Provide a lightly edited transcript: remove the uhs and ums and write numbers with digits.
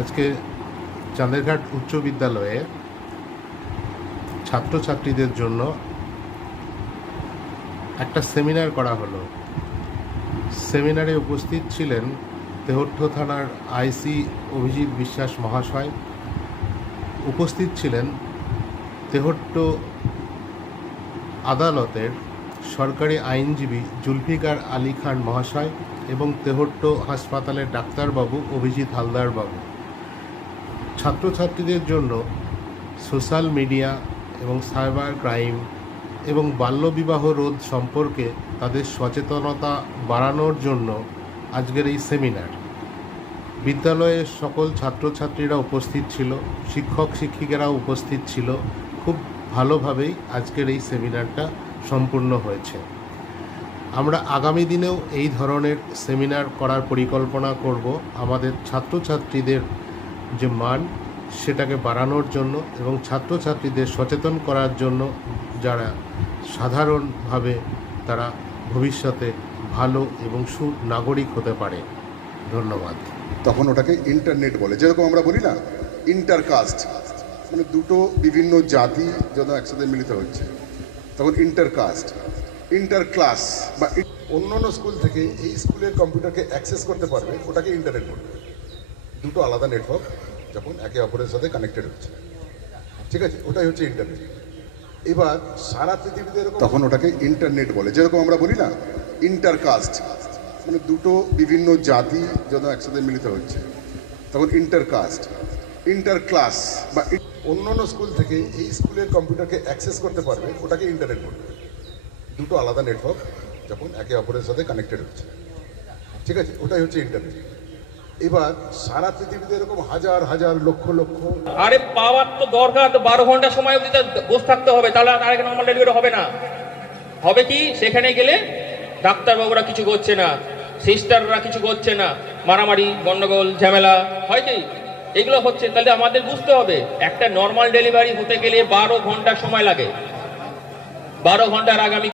আজকে চাঁদেরঘাট উচ্চ বিদ্যালয়ে ছাত্রছাত্রীদের জন্য একটা সেমিনার করা হলো। সেমিনারে উপস্থিত ছিলেন তেহট্ট থানার আইসি অভিজিৎ বিশ্বাস মহাশয়, উপস্থিত ছিলেন তেহট্ট আদালতের সরকারি আইনজীবী জুলফিকার আলী খান মহাশয় এবং তেহট্ট হাসপাতালের ডাক্তারবাবু অভিজিৎ হালদার বাবু। ছাত্রছাত্রীদের জন্য সোশ্যাল মিডিয়া এবং সাইবার ক্রাইম এবং বাল্যবিবাহ রোধ সম্পর্কে তাদের সচেতনতা বাড়ানোর জন্য আজকের এই সেমিনার। বিদ্যালয়ের সকল ছাত্রছাত্রীরা উপস্থিত ছিল, শিক্ষক শিক্ষিকারাও উপস্থিত ছিল। খুব ভালোভাবেই আজকের এই সেমিনারটা সম্পূর্ণ হয়েছে। আমরা আগামী দিনেও এই ধরনের সেমিনার করার পরিকল্পনা করব, আমাদের ছাত্রছাত্রীদের যে মান সেটাকে বাড়ানোর জন্য এবং ছাত্রছাত্রীদের সচেতন করার জন্য, যারা সাধারণভাবে তারা ভবিষ্যতে ভালো এবং সুনাগরিক হতে পারে। ধন্যবাদ। তখন ওটাকে ইন্টারনেট বলে, যেরকম আমরা বলি না ইন্টারকাস্ট, মানে দুটো বিভিন্ন জাতি যখন একসাথে মিলিত হচ্ছে তখন ইন্টারকাস্ট। ইন্টার ক্লাস বা অন্য অন্য স্কুল থেকে এই স্কুলের কম্পিউটারকে অ্যাক্সেস করতে পারবে, ওটাকে ইন্টারনেট বলবে। দুটো আলাদা নেটওয়ার্ক যখন একে অপরের সাথে কানেক্টেড হচ্ছে, ঠিক আছে, ওটাই হচ্ছে ইন্টারনেট। এবার সারা পৃথিবীতে তখন ওটাকে ইন্টারনেট বলে, যেরকম আমরা বলি না ইন্টারকাস্ট, মানে দুটো বিভিন্ন জাতি যখন একসাথে মিলিত হচ্ছে তখন ইন্টারকাস্ট। ইন্টার ক্লাস বা অন্য অন্য স্কুল থেকে এই স্কুলের কম্পিউটারকে অ্যাক্সেস করতে পারবে, ওটাকে ইন্টারনেট বলবে। দুটো আলাদা নেটওয়ার্ক যখন একে অপরের সাথে কানেক্টেড হচ্ছে, ঠিক আছে, ওটাই হচ্ছে ইন্টারনেট। এবার সারা পৃথিবীতে এরকম হাজার হাজার লক্ষ লক্ষ, আরে পাওয়ার তো দরকার, তো 12 ঘন্টা সময় অবধি বসে থাকতে হবে, তাহলে আর নর্মাল ডেলিভারি হবে না। হবে কি, সেখানে গেলে ডাক্তারবাবুরা কিছু করছে না, সিস্টাররা কিছু করছে না, মারামারি গন্ডগোল ঝামেলা হয় কি, এগুলো হচ্ছে। তাহলে আমাদের বুঝতে হবে একটা নর্মাল ডেলিভারি হতে গেলে 12 ঘন্টা সময় লাগে। 12 ঘন্টার আগামী